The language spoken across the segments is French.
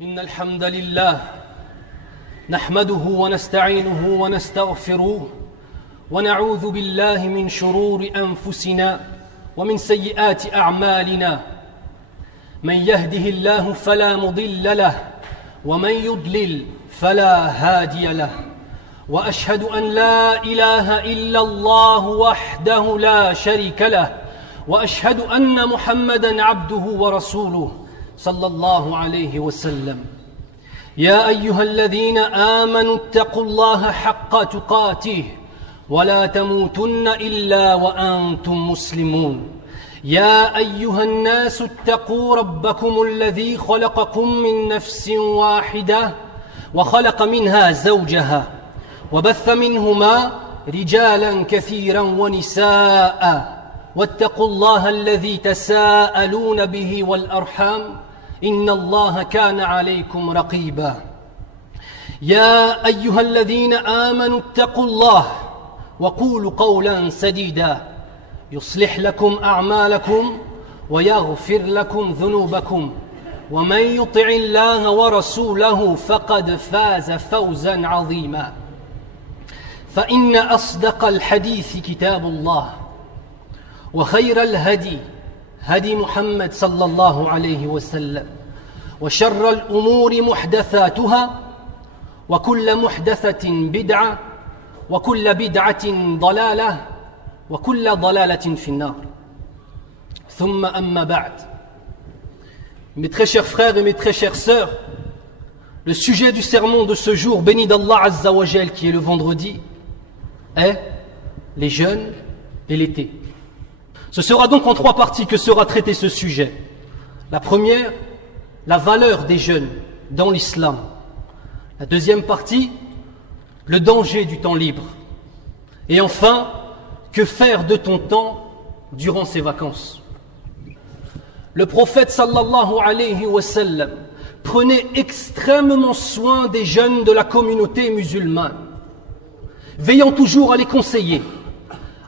إن الحمد لله نحمده ونستعينه ونستغفره ونعوذ بالله من شرور أنفسنا ومن سيئات أعمالنا من يهده الله فلا مضل له ومن يضلل فلا هادي له وأشهد أن لا إله إلا الله وحده لا شريك له وأشهد أن محمدًا عبده ورسوله صلى الله عليه وسلم يا أيها الذين آمنوا اتقوا الله حق تقاته ولا تموتن إلا وأنتم مسلمون يا أيها الناس اتقوا ربكم الذي خلقكم من نفس واحدة وخلق منها زوجها وبث منهما رجالا كثيرا ونساء واتقوا الله الذي تساءلون به والأرحام إن الله كان عليكم رقيبا يا أيها الذين آمنوا اتقوا الله وقولوا قولا سديدا يصلح لكم أعمالكم ويغفر لكم ذنوبكم ومن يطع الله ورسوله فقد فاز فوزا عظيما فإن أصدق الحديث كتاب الله وخير الهدي هدي محمد صلى الله عليه وسلم وشر الأمور محدثاتها وكل محدثة بدعة وكل بدعة ضلالة وكل ضلالة في النار ثم أما بعد. Mes très chers frères et mes très chères sœurs, le sujet du sermon de ce jour béni d'Allah Azza wa Jal qui est le vendredi est les jeûnes et l'été. Ce sera donc en trois parties que sera traité ce sujet. La première, la valeur des jeûnes dans l'islam. La deuxième partie, le danger du temps libre. Et enfin, que faire de ton temps durant ces vacances? Le prophète sallallahu alayhi wa sallam prenait extrêmement soin des jeunes de la communauté musulmane, veillant toujours à les conseiller,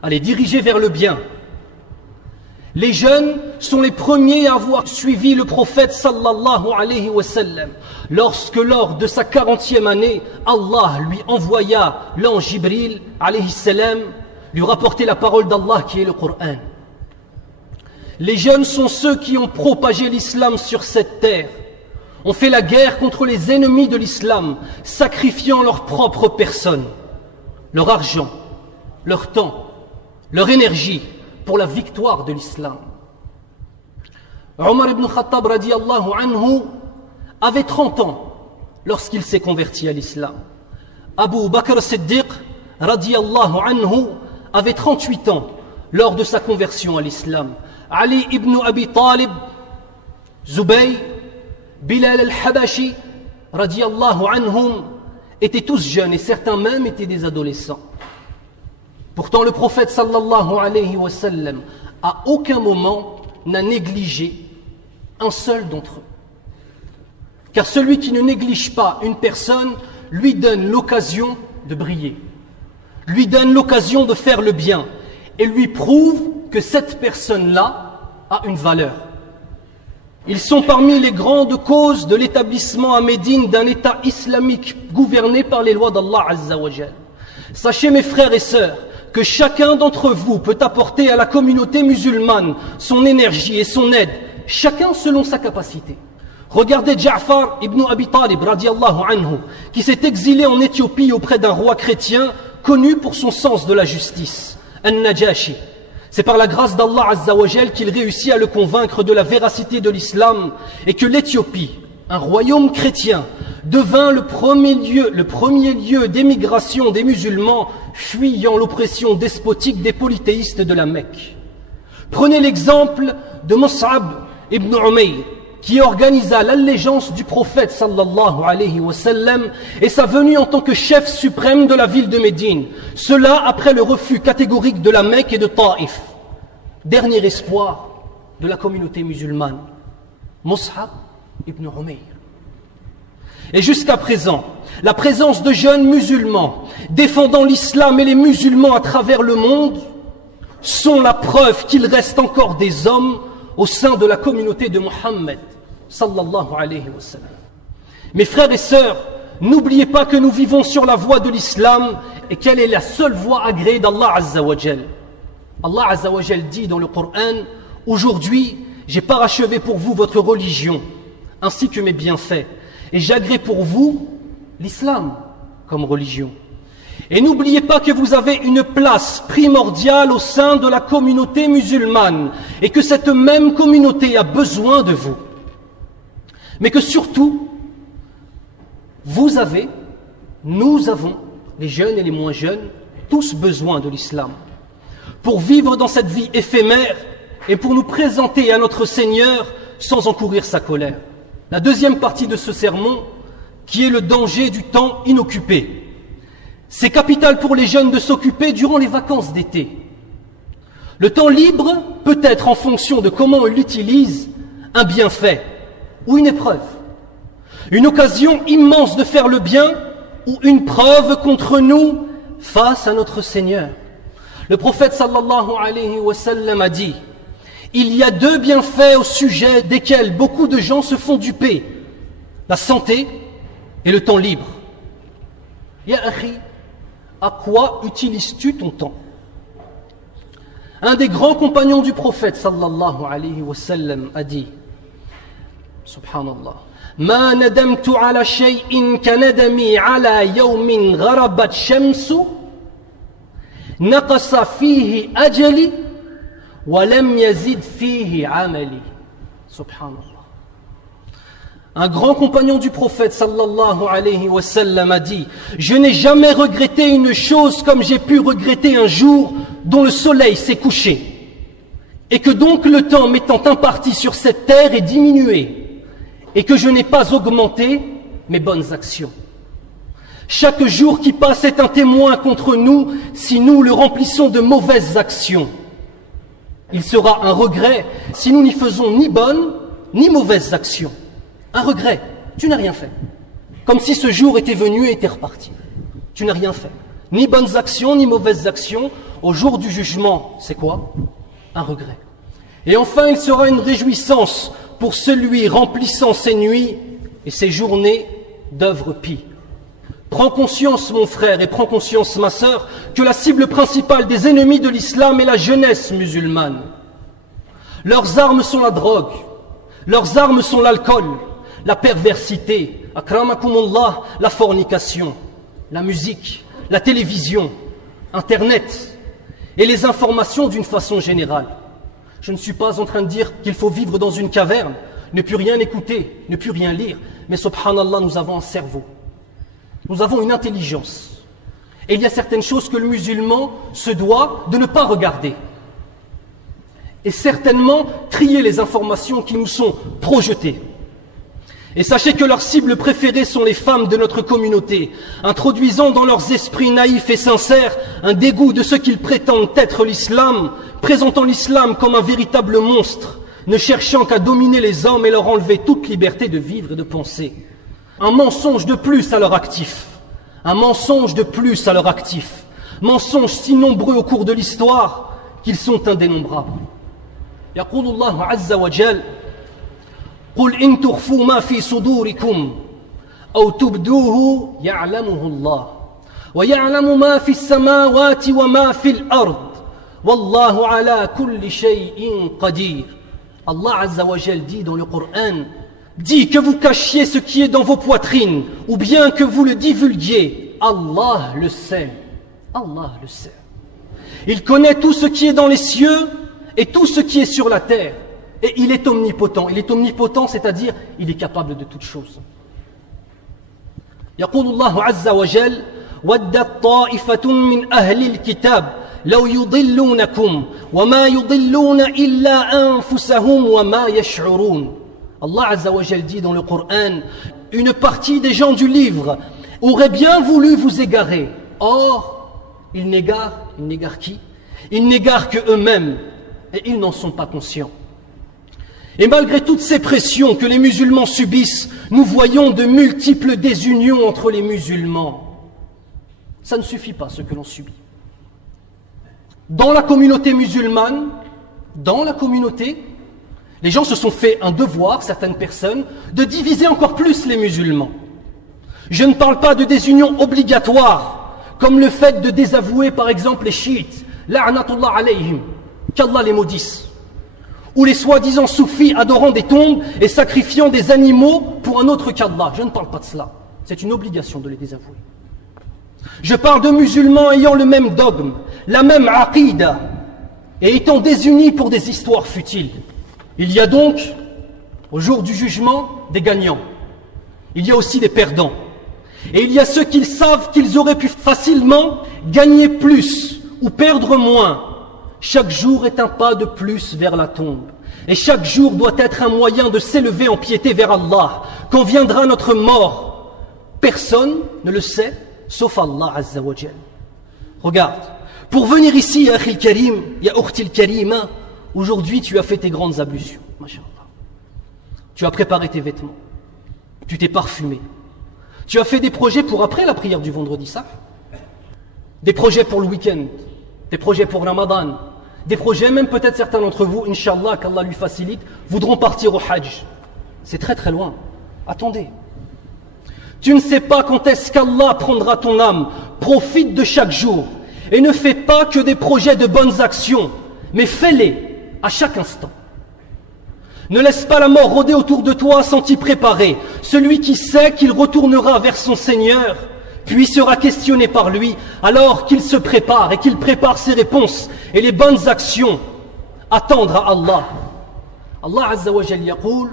à les diriger vers le bien. Les jeunes sont les premiers à avoir suivi le prophète sallallahu alayhi wa sallam lorsque lors de sa 40e année, Allah lui envoya l'ange Jibril alayhi salam lui rapporter la parole d'Allah qui est le Coran. Les jeunes sont ceux qui ont propagé l'islam sur cette terre, ont fait la guerre contre les ennemis de l'islam, sacrifiant leur propre personne, leur argent, leur temps, leur énergie, pour la victoire de l'islam. Omar ibn Khattab radiyallahu anhu avait 30 ans lorsqu'il s'est converti à l'islam. Abu Bakr Siddiq radiyallahu anhu avait 38 ans lors de sa conversion à l'islam. Ali ibn Abi Talib, Zubayr, Bilal al-Habashi radiyallahu anhum étaient tous jeunes et certains même étaient des adolescents. Pourtant, le prophète sallallahu alayhi wa sallam, à aucun moment, n'a négligé un seul d'entre eux. Car celui qui ne néglige pas une personne, lui donne l'occasion de briller, lui donne l'occasion de faire le bien, et lui prouve que cette personne-là a une valeur. Ils sont parmi les grandes causes de l'établissement à Médine d'un État islamique gouverné par les lois d'Allah Azza wa Jal. Sachez, mes frères et sœurs, que chacun d'entre vous peut apporter à la communauté musulmane son énergie et son aide, chacun selon sa capacité. Regardez Ja'far ibn Abi Talib radiallahu anhu, qui s'est exilé en Éthiopie auprès d'un roi chrétien connu pour son sens de la justice, An-Najashi. C'est par la grâce d'Allah Azza wa Jal qu'il réussit à le convaincre de la véracité de l'islam et que l'Éthiopie, un royaume chrétien, devint le premier lieu d'émigration des musulmans fuyant l'oppression despotique des polythéistes de la Mecque. Prenez l'exemple de Mus'ab ibn Umayr, qui organisa l'allégeance du prophète sallallahu alayhi wa sallam et sa venue en tant que chef suprême de la ville de Médine. Cela après le refus catégorique de la Mecque et de Taïf, dernier espoir de la communauté musulmane. Mus'ab ibn Umayr. Et jusqu'à présent, la présence de jeunes musulmans défendant l'islam et les musulmans à travers le monde sont la preuve qu'il reste encore des hommes au sein de la communauté de Mohammed sallallahu alayhi wa sallam. Mes frères et sœurs, n'oubliez pas que nous vivons sur la voie de l'islam et qu'elle est la seule voie agréée d'Allah Azza wa Jal. Allah Azza wa Jal dit dans le Coran, « Aujourd'hui, j'ai parachevé pour vous votre religion, ainsi que mes bienfaits, et j'agrée pour vous l'islam comme religion. Et n'oubliez pas que vous avez une place primordiale au sein de la communauté musulmane, et que cette même communauté a besoin de vous. Mais que surtout, nous avons, les jeunes et les moins jeunes, tous besoin de l'islam, pour vivre dans cette vie éphémère et pour nous présenter à notre Seigneur sans encourir sa colère. » La deuxième partie de ce sermon, qui est le danger du temps inoccupé. C'est capital pour les jeunes de s'occuper durant les vacances d'été. Le temps libre peut être, en fonction de comment on l'utilise, un bienfait ou une épreuve. Une occasion immense de faire le bien ou une preuve contre nous face à notre Seigneur. Le prophète sallallahu alayhi wa sallam a dit: il y a deux bienfaits au sujet desquels beaucoup de gens se font duper: la santé et le temps libre. Ya akhi, à quoi utilises-tu ton temps? Un des grands compagnons du prophète sallallahu alayhi wa sallam a dit, subhanallah, ما ندمت على شيء كندمي على يوم غربت شمس نقص فيه أجلي ولم يزد فيه عملي. Subhanallah. Un grand compagnon du prophète sallallahu alayhi wa sallam a dit: je n'ai jamais regretté une chose comme j'ai pu regretter un jour dont le soleil s'est couché, et que donc le temps m'étant imparti sur cette terre est diminué, et que je n'ai pas augmenté mes bonnes actions. Chaque jour qui passe est un témoin contre nous si nous le remplissons de mauvaises actions. Il sera un regret si nous n'y faisons ni bonnes ni mauvaises actions. Un regret, tu n'as rien fait. Comme si ce jour était venu et était reparti. Tu n'as rien fait. Ni bonnes actions, ni mauvaises actions. Au jour du jugement, c'est quoi? Un regret. Et enfin, il sera une réjouissance pour celui remplissant ses nuits et ses journées d'œuvres pies. Prends conscience, mon frère, et prends conscience, ma sœur, que la cible principale des ennemis de l'islam est la jeunesse musulmane. Leurs armes sont la drogue, leurs armes sont l'alcool, la perversité, akramakumullah, la fornication, la musique, la télévision, Internet et les informations d'une façon générale. Je ne suis pas en train de dire qu'il faut vivre dans une caverne, ne plus rien écouter, ne plus rien lire, mais subhanallah, nous avons un cerveau, nous avons une intelligence. Et il y a certaines choses que le musulman se doit de ne pas regarder. Et certainement trier les informations qui nous sont projetées. Et sachez que leurs cibles préférées sont les femmes de notre communauté, introduisant dans leurs esprits naïfs et sincères un dégoût de ce qu'ils prétendent être l'islam, présentant l'islam comme un véritable monstre, ne cherchant qu'à dominer les hommes et leur enlever toute liberté de vivre et de penser. Un mensonge de plus à leur actif. Un mensonge de plus à leur actif. Mensonges si nombreux au cours de l'histoire qu'ils sont indénombrables. يقول الله عز وجل قل إن تخفوا ما في صدوركم أو تبدوه يعلمه الله ويعلم ما في السماوات وما في الأرض والله على كل شيء قدير. Allah Azza wa Jal dit dans le Coran: dis que vous cachiez ce qui est dans vos poitrines ou bien que vous le divulguiez, Allah le sait. Allah le sait. Il connaît tout ce qui est dans les cieux et tout ce qui est sur la terre. Et il est omnipotent. Il est omnipotent, c'est-à-dire il est capable de toutes choses. يقول الله عز وجل ودت طائفة من أهل الكتاب لو يضلونكم وما يضلون إلا أنفسهم وما يشعرون. Allah Azza wa Jal dit dans le Coran: une partie des gens du livre aurait bien voulu vous égarer. Or, ils n'égarent qui? Ils n'égarent que eux-mêmes et ils n'en sont pas conscients. Et malgré toutes ces pressions que les musulmans subissent, nous voyons de multiples désunions entre les musulmans. Ça ne suffit pas ce que l'on subit. Dans la communauté musulmane, les gens se sont fait un devoir, certaines personnes, de diviser encore plus les musulmans. Je ne parle pas de désunion obligatoire, comme le fait de désavouer par exemple les chiites, la'natullah alayhim, qu'Allah les maudisse, ou les soi-disant soufis adorant des tombes et sacrifiant des animaux pour un autre qu'Allah. Je ne parle pas de cela, c'est une obligation de les désavouer. Je parle de musulmans ayant le même dogme, la même aqida, et étant désunis pour des histoires futiles. Il y a donc, au jour du jugement, des gagnants. Il y a aussi des perdants. Et il y a ceux qui savent qu'ils auraient pu facilement gagner plus ou perdre moins. Chaque jour est un pas de plus vers la tombe. Et chaque jour doit être un moyen de s'élever en piété vers Allah. Quand viendra notre mort, personne ne le sait, sauf Allah Azza wa Jal. Regarde, pour venir ici, ya Akhil Karim, ya Ukhtil Karima, aujourd'hui tu as fait tes grandes ablutions, mashallah. Tu as préparé tes vêtements, tu t'es parfumé, tu as fait des projets pour après la prière du vendredi saint, des projets pour le week-end, des projets pour Ramadan, des projets, même peut-être certains d'entre vous, Inch'Allah, qu'Allah lui facilite, voudront partir au Hajj. C'est très très loin. Attendez. Tu ne sais pas quand est-ce qu'Allah prendra ton âme. Profite de chaque jour. Et ne fais pas que des projets de bonnes actions, mais fais-les à chaque instant. Ne laisse pas la mort rôder autour de toi sans t'y préparer. Celui qui sait qu'il retournera vers son Seigneur, puis sera questionné par lui, alors qu'il se prépare et qu'il prépare ses réponses et les bonnes actions. Attendre à Allah. Allah Azza wa Jal yaqul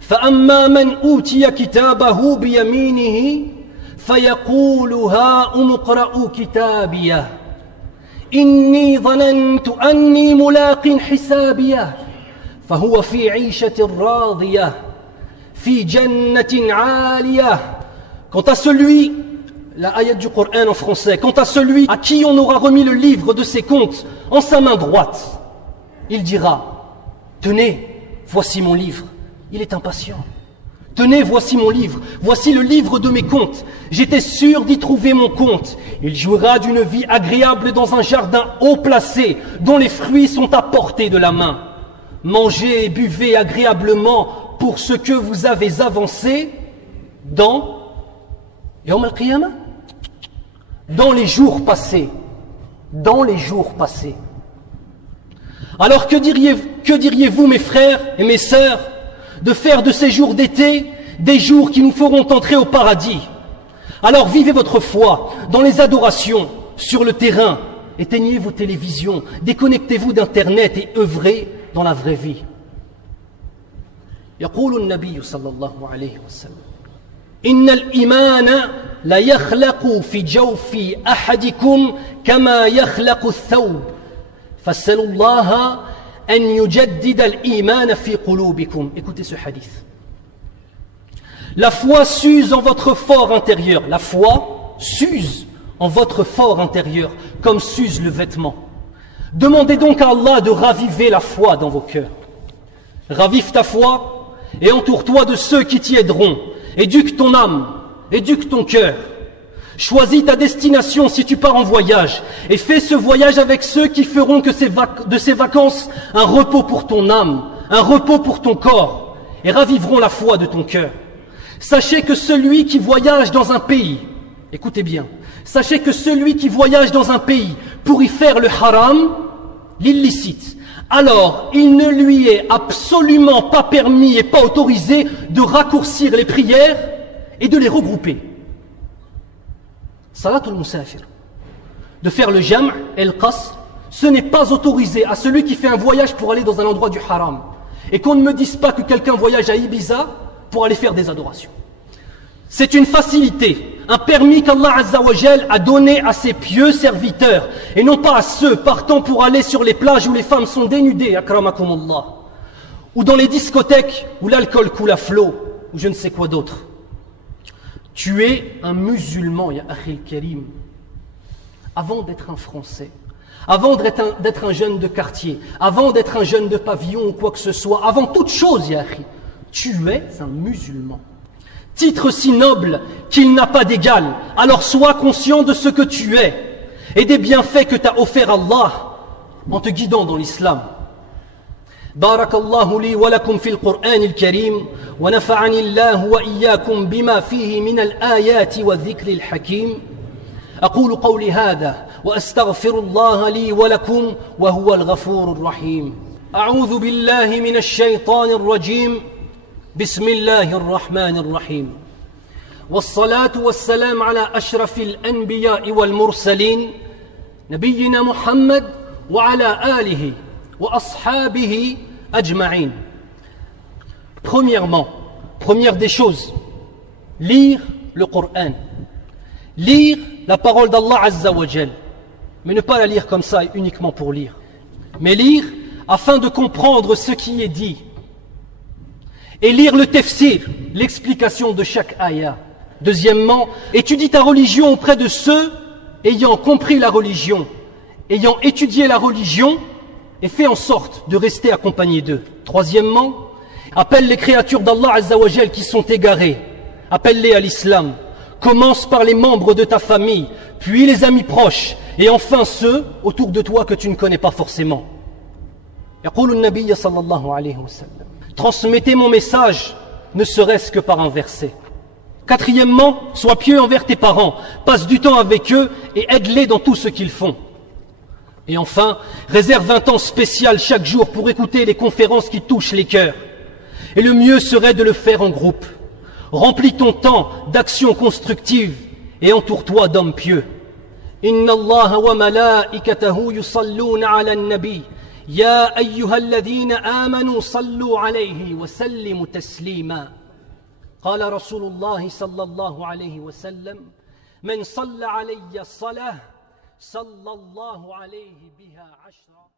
فَأَمَّا مَنْ أُوتِيَ كِتَابَهُ بِيَمِينِهِ فَيَقُولُ هَاؤُمُ اقْرَءُوا كِتَابِيَهْ إِنِّي ظَنَنْتُ أَنِّي مُلَاقٍ حِسَابِيَهْ فَهُوَ فِي عِيشَةٍ رَاضِيَةٍ فِي جَنَّةٍ عَالِيَةٍ. Quant à celui, la ayat du Coran en français, quant à celui à qui on aura remis le livre de ses comptes en sa main droite, il dira, tenez, voici mon livre. Il est impatient. Tenez, voici mon livre, voici le livre de mes comptes. J'étais sûr d'y trouver mon compte. Il jouira d'une vie agréable dans un jardin haut placé, dont les fruits sont à portée de la main. Mangez et buvez agréablement pour ce que vous avez avancé dans Yawm al-Qiyamah, dans les jours passés. Dans les jours passés. Alors que diriez-vous, mes frères et mes sœurs, de faire de ces jours d'été des jours qui nous feront entrer au paradis? Alors vivez votre foi dans les adorations, sur le terrain. Éteignez vos télévisions, déconnectez-vous d'internet et œuvrez dans la vraie vie. يقول النبي صلى الله عليه وسلم إن الإيمان لا يخلق في جوف أحدكم كما يخلق الثوب فاسألوا الله أن يجدد الإيمان في قلوبكم. Écoutez ce hadith. La foi s'use en votre fort intérieur. La foi s'use en votre fort intérieur, comme s'use le vêtement. Demandez donc à Allah de raviver la foi dans vos cœurs. Ravive ta foi et entoure-toi de ceux qui t'y aideront. Éduque ton âme, éduque ton cœur. Choisis ta destination si tu pars en voyage et fais ce voyage avec ceux qui feront de ces vacances un repos pour ton âme, un repos pour ton corps et raviveront la foi de ton cœur. Sachez que celui qui voyage dans un pays, écoutez bien, sachez que celui qui voyage dans un pays pour y faire le haram, l'illicite, alors il ne lui est absolument pas permis et pas autorisé de raccourcir les prières et de les regrouper. Salatul Musafir, de faire le jam' et le qasr, ce n'est pas autorisé à celui qui fait un voyage pour aller dans un endroit du haram. Et qu'on ne me dise pas que quelqu'un voyage à Ibiza pour aller faire des adorations. C'est une facilité, un permis qu'Allah Azza wa Jal a donné à ses pieux serviteurs, et non pas à ceux partant pour aller sur les plages où les femmes sont dénudées, akramakumullah, ou dans les discothèques où l'alcool coule à flot, ou je ne sais quoi d'autre. Tu es un musulman, ya Akhil Karim, avant d'être un Français, avant d'être un jeune de quartier, avant d'être un jeune de pavillon ou quoi que ce soit, avant toute chose, ya Akhil, tu es un musulman. Titre si noble qu'il n'a pas d'égal, alors sois conscient de ce que tu es et des bienfaits que t'a offert Allah en te guidant dans l'islam. بارك الله لي ولكم في القرآن الكريم ونفعني الله وإياكم بما فيه من الآيات والذكر الحكيم أقول قولي هذا وأستغفر الله لي ولكم وهو الغفور الرحيم أعوذ بالله من الشيطان الرجيم بسم الله الرحمن الرحيم والصلاة والسلام على أشرف الأنبياء والمرسلين نبينا محمد وعلى آله وأصحابه أجمعين. Premièrement, première des choses, lire le Coran. Lire la parole d'Allah Azza wa Jal. Mais ne pas la lire comme ça uniquement pour lire. Mais lire afin de comprendre ce qui est dit. Et lire le tafsir, l'explication de chaque ayah. Deuxièmement, étudie ta religion auprès de ceux ayant compris la religion, ayant étudié la religion et fais en sorte de rester accompagné d'eux. Troisièmement, appelle les créatures d'Allah Azza wa Jal qui sont égarées. Appelle-les à l'islam. Commence par les membres de ta famille, puis les amis proches, et enfin ceux autour de toi que tu ne connais pas forcément. يقول النبي صلى الله عليه وسلم Transmettez mon message, ne serait-ce que par un verset. Quatrièmement, sois pieux envers tes parents, passe du temps avec eux et aide-les dans tout ce qu'ils font. Et enfin, réserve un temps spécial chaque jour pour écouter les conférences qui touchent les cœurs. Et le mieux serait de le faire en groupe. Remplis ton temps d'actions constructives et entoure-toi d'hommes pieux. Inna Allah wa malaikatahu yusalluna ala an-nabi. يا أيها الذين آمنوا صلوا عليه وسلموا تسليما قال رسول الله صلى الله عليه وسلم من صلى علي الصلاة صلى الله عليه بها 10